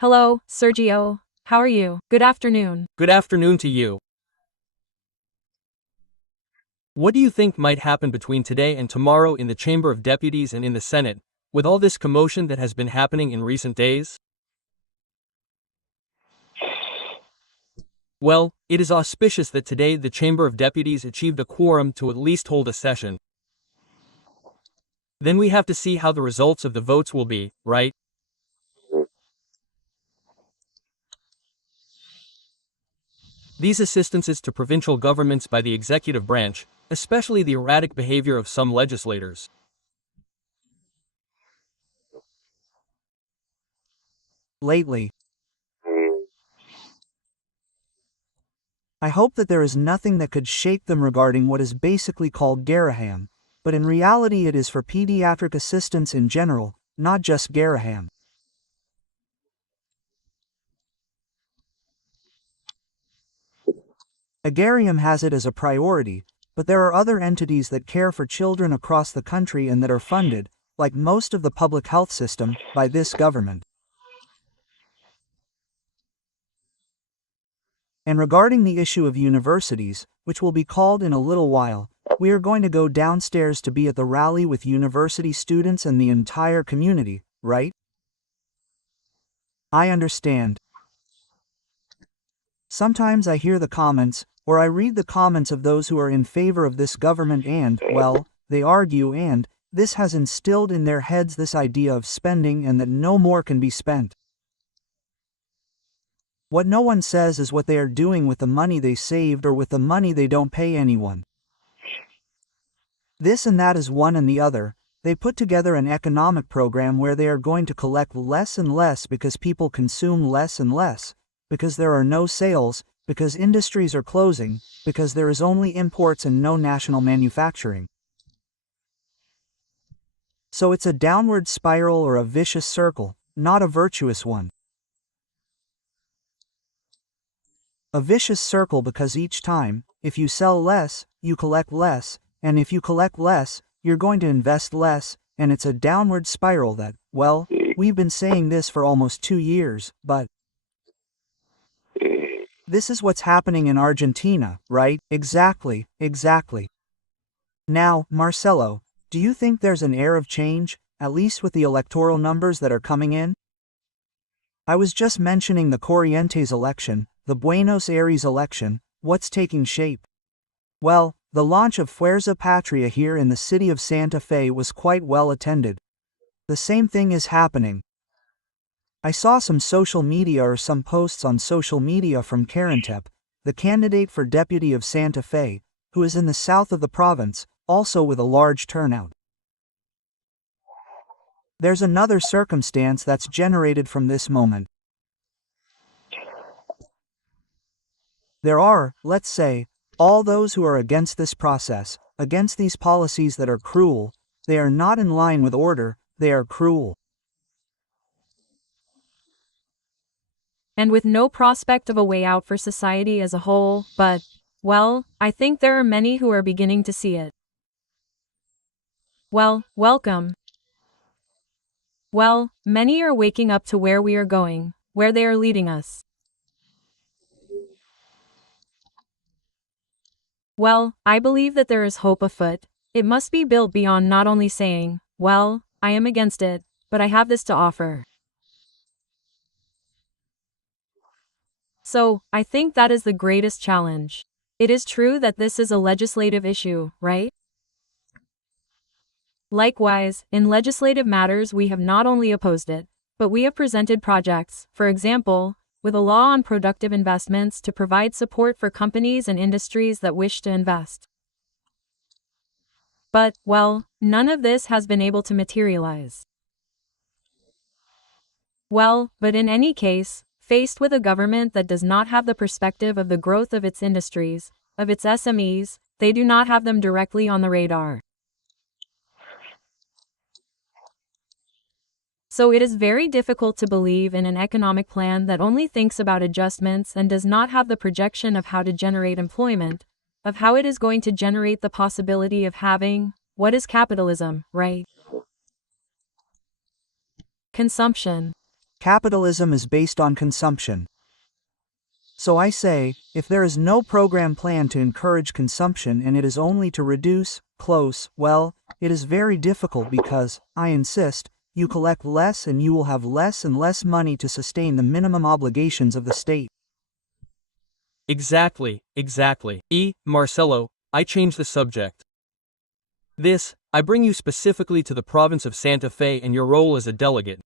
Hello, Sergio. How are you? Good afternoon. Good afternoon to you. What do you think might happen between today and tomorrow in the Chamber of Deputies and in the Senate, with all this commotion that has been happening in recent days? Well, it is auspicious that today the Chamber of Deputies achieved a quorum to at least hold a session. Then we have to see how the results of the votes will be, right? These assistances to provincial governments by the executive branch, especially the erratic behavior of some legislators. Lately, I hope that there is nothing that could shake them regarding what is basically called Garaham, but in reality it is for pediatric assistants in general, not just Garaham. Agarium has it as a priority, but there are other entities that care for children across the country and that are funded, like most of the public health system, by this government. And regarding the issue of universities, which will be called in a little while, we are going to go downstairs to be at the rally with university students and the entire community, right? I understand. Sometimes I hear the comments, or I read the comments of those who are in favor of this government and, well, they argue and, this has instilled in their heads this idea of spending and that no more can be spent. What no one says is what they are doing with the money they saved or with the money they don't pay anyone. This and that is one and the other. They put together an economic program where they are going to collect less and less because people consume less and less, because there are no sales, because industries are closing, because there is only imports and no national manufacturing. So it's a downward spiral or a vicious circle, not a virtuous one. A vicious circle because each time, if you sell less, you collect less, and if you collect less, you're going to invest less, and it's a downward spiral that, well, we've been saying this for almost 2 years, but this is what's happening in Argentina, right? Exactly. Now, Marcelo, do you think there's an air of change, at least with the electoral numbers that are coming in? I was just mentioning the Corrientes election, the Buenos Aires election, what's taking shape? Well, the launch of Fuerza Patria here in the city of Santa Fe was quite well attended. The same thing is happening. I saw some social media or some posts on social media from Carantep, the candidate for deputy of Santa Fe, who is in the south of the province, also with a large turnout. There's another circumstance that's generated from this moment. There are, let's say, all those who are against this process, against these policies that are cruel. They are not in line with order, they are cruel. And with no prospect of a way out for society as a whole, but, well, I think there are many who are beginning to see it. Well, welcome. Well, many are waking up to where we are going, where they are leading us. Well, I believe that there is hope afoot. It must be built beyond not only saying, well, I am against it, but I have this to offer. So, I think that is the greatest challenge. It is true that this is a legislative issue, right? Likewise, in legislative matters we have not only opposed it, but we have presented projects, for example, with a law on productive investments to provide support for companies and industries that wish to invest. But, well, none of this has been able to materialize. Well, but in any case, faced with a government that does not have the perspective of the growth of its industries, of its SMEs, they do not have them directly on the radar. So it is very difficult to believe in an economic plan that only thinks about adjustments and does not have the projection of how to generate employment, of how it is going to generate the possibility of having, what is capitalism, right? Consumption. Capitalism is based on consumption. So I say, if there is no program plan to encourage consumption and it is only to reduce, well, it is very difficult because, I insist, you collect less and you will have less and less money to sustain the minimum obligations of the state. Exactly. Marcelo, I change the subject. I bring you specifically to the province of Santa Fe and your role as a delegate.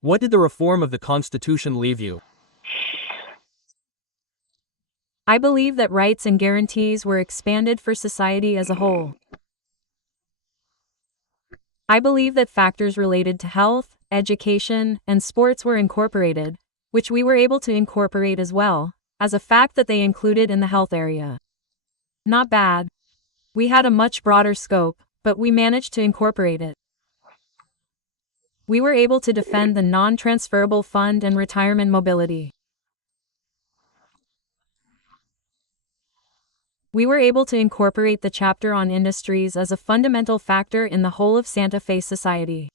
What did the reform of the Constitution leave you? I believe that rights and guarantees were expanded for society as a whole. I believe that factors related to health, education, and sports were incorporated, which we were able to incorporate as well, as a fact that they included in the health area. Not bad. We had a much broader scope, but we managed to incorporate it. We were able to defend the non-transferable fund and retirement mobility. We were able to incorporate the chapter on industries as a fundamental factor in the whole of Santa Fe society.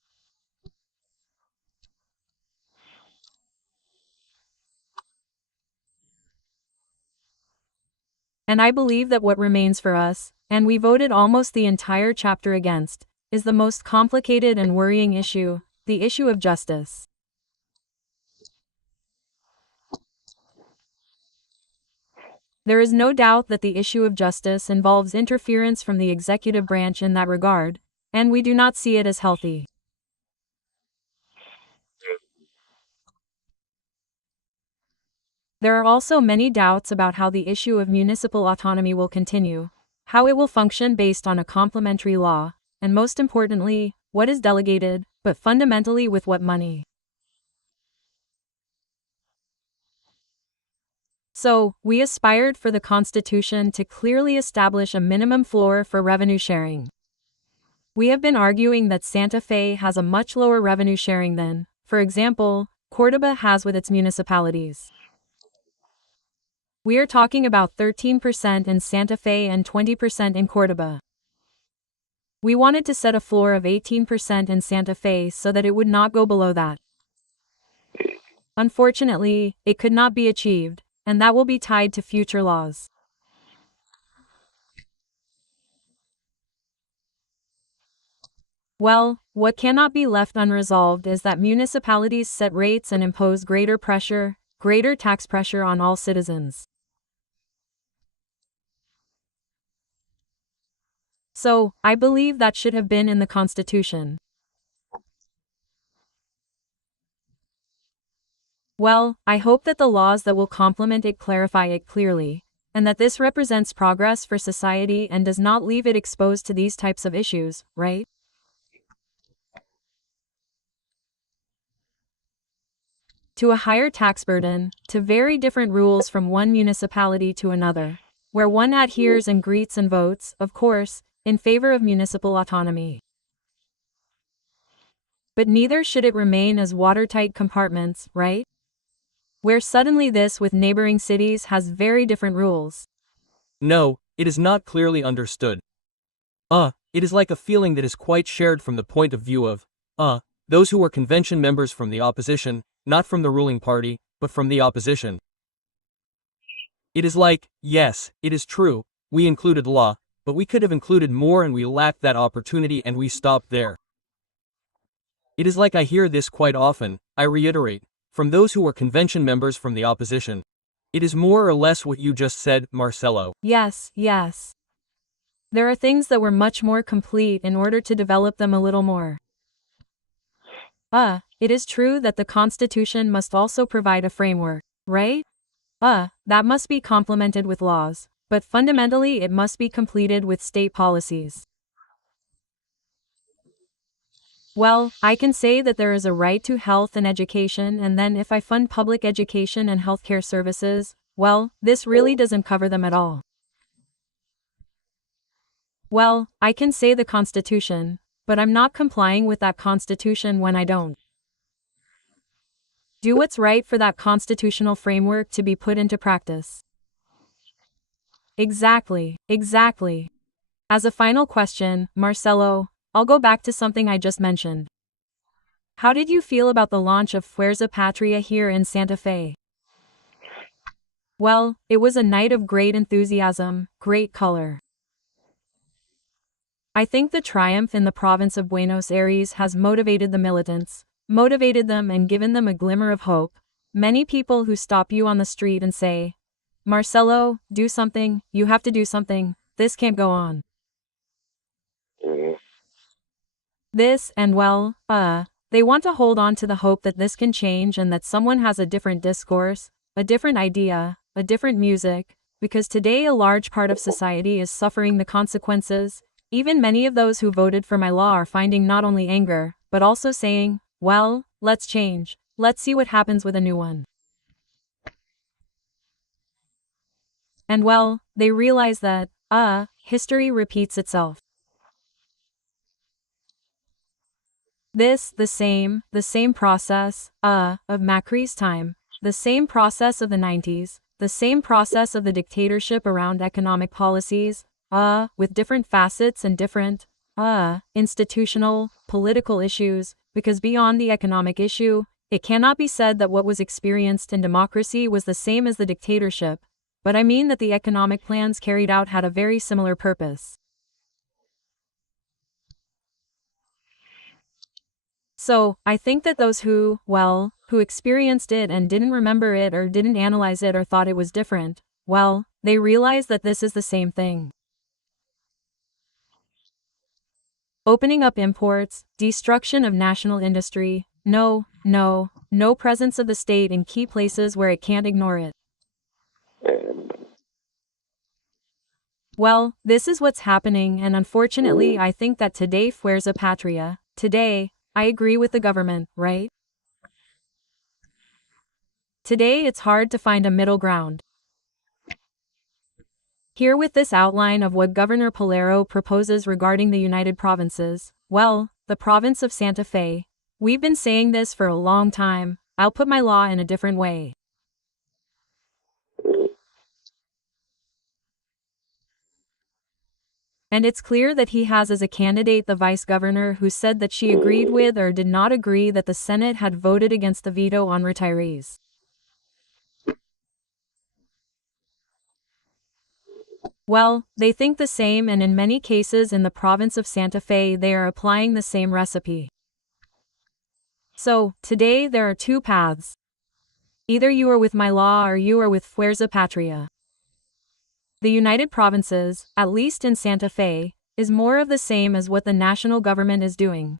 And I believe that what remains for us, and we voted almost the entire chapter against, is the most complicated and worrying issue, the issue of justice. There is no doubt that the issue of justice involves interference from the executive branch in that regard, and we do not see it as healthy. There are also many doubts about how the issue of municipal autonomy will continue, how it will function based on a complementary law, and most importantly, what is delegated, but fundamentally with what money. So, we aspired for the Constitution to clearly establish a minimum floor for revenue sharing. We have been arguing that Santa Fe has a much lower revenue sharing than, for example, Córdoba has with its municipalities. We are talking about 13% in Santa Fe and 20% in Córdoba. We wanted to set a floor of 18% in Santa Fe so that it would not go below that. Unfortunately, it could not be achieved, and that will be tied to future laws. Well, what cannot be left unresolved is that municipalities set rates and impose greater tax pressure on all citizens. So, I believe that should have been in the Constitution. Well, I hope that the laws that will complement it clarify it clearly, and that this represents progress for society and does not leave it exposed to these types of issues, right? To a higher tax burden, to very different rules from one municipality to another, where one adheres and greets and votes, of course, in favor of municipal autonomy. But neither should it remain as watertight compartments, right? Where suddenly this with neighboring cities has very different rules. No, it is not clearly understood. It is like a feeling that is quite shared from the point of view of, those who were convention members from the opposition, not from the ruling party, but from the opposition. It is like, yes, it is true, we included law, but we could have included more and we lacked that opportunity and we stopped there. It is like I hear this quite often, I reiterate, from those who were convention members from the opposition. It is more or less what you just said, Marcelo. Yes. There are things that were much more complete in order to develop them a little more. It is true that the Constitution must also provide a framework, right? That must be complemented with laws, but fundamentally it must be completed with state policies. Well, I can say that there is a right to health and education, and then if I fund public education and healthcare services, well, this really doesn't cover them at all. Well, I can say the Constitution, but I'm not complying with that Constitution when I don't do what's right for that constitutional framework to be put into practice. Exactly. As a final question, Marcelo, I'll go back to something I just mentioned. How did you feel about the launch of Fuerza Patria here in Santa Fe? Well, it was a night of great enthusiasm, great color. I think the triumph in the province of Buenos Aires has motivated the militants, motivated them and given them a glimmer of hope. Many people who stop you on the street and say, Marcelo, do something, you have to do something, this can't go on. This, and well, they want to hold on to the hope that this can change and that someone has a different discourse, a different idea, a different music, because today a large part of society is suffering the consequences. Even many of those who voted for my law are finding not only anger, but also saying, well, let's change, let's see what happens with a new one. And well, they realize that, history repeats itself. This, the same process, of Macri's time, the same process of the 90s, the same process of the dictatorship around economic policies, with different facets and different, institutional, political issues, because beyond the economic issue, it cannot be said that what was experienced in democracy was the same as the dictatorship, but I mean that the economic plans carried out had a very similar purpose. So, I think that those who experienced it and didn't remember it or didn't analyze it or thought it was different, well, they realize that this is the same thing. Opening up imports, destruction of national industry, no presence of the state in key places where it can't ignore it. Well, this is what's happening, and unfortunately I think that today Fuerza Patria, today, I agree with the government, right? Today it's hard to find a middle ground. Here with this outline of what Governor Polero proposes regarding the United Provinces, well, the province of Santa Fe. We've been saying this for a long time, I'll put my law in a different way. And it's clear that he has as a candidate the vice governor who said that she agreed with or did not agree that the Senate had voted against the veto on retirees. Well, they think the same, and in many cases in the province of Santa Fe they are applying the same recipe. So, today there are two paths. Either you are with my law or you are with Fuerza Patria. The United Provinces, at least in Santa Fe, is more of the same as what the national government is doing.